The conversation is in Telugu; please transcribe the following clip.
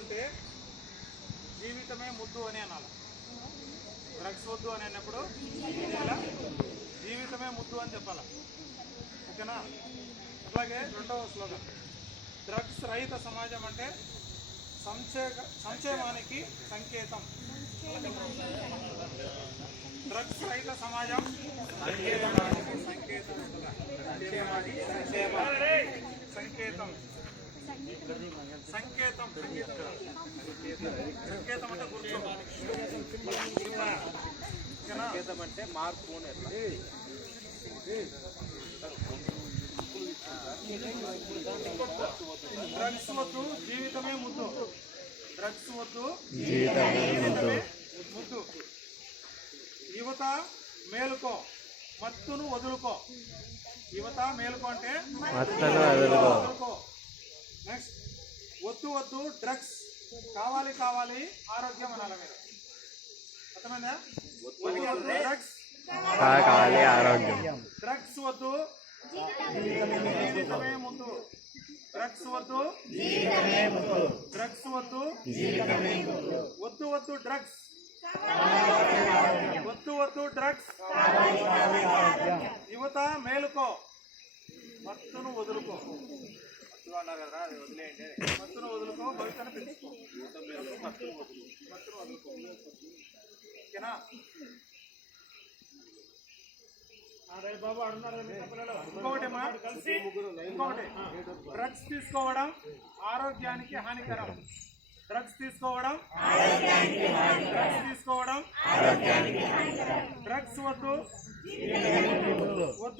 అంటే జీవితమే ముద్దు అని అనాలి. డ్రగ్స్ వద్దు అని అన్నప్పుడు జీవితమే ముద్దు అని చెప్పాలి. ఓకేనా? అట్లాగే రెండవ స్లోగన్, డ్రగ్స్ రహిత సమాజం అంటే సంక్షేమానికి సంకేతం. డ్రగ్స్ రహిత సమాజం సంకేతం. సంకేతం సంకేతం అంటే గుర్తు. సంకేతం అంటే మార్పు. డ్రగ్స్ వద్దు, జీవితమే ముద్దు. డ్రగ్స్ వద్దు, ముద్దు. యువత మేలుకో, మత్తును వదులుకో. యువత మేలుకో అంటే వదులుకో. నెక్స్ట్, వద్దు వద్దు డ్రగ్స్, కావాలి కావాలి ఆరోగ్యం అనాలి. మీరు అర్థమైందా? వద్దు వద్దు డ్రగ్స్, కావాలి ఆరోగ్యం. డ్రగ్స్ వద్దు, జీవితమే ముద్దు. డ్రగ్స్ వద్దు, డ్రగ్స్ వద్దు, వద్దు వద్దు డ్రగ్స్, వద్దు వద్దు డ్రగ్స్. యువత మేలుకో, మత్తును వదులుకో. మత్తు అన్నారు కదా, అది వదిలేయండి. మత్తును వదులుకో, భవిష్యత్తు పెంచుకో. మత్తును వదులుకో. ఓకేనా? ఇంకొకటి డ్రగ్స్ తీసుకోవడం ఆరోగ్యానికి హానికరం. డ్రగ్స్ తీసుకోవడం డ్రగ్స్ వద్దు,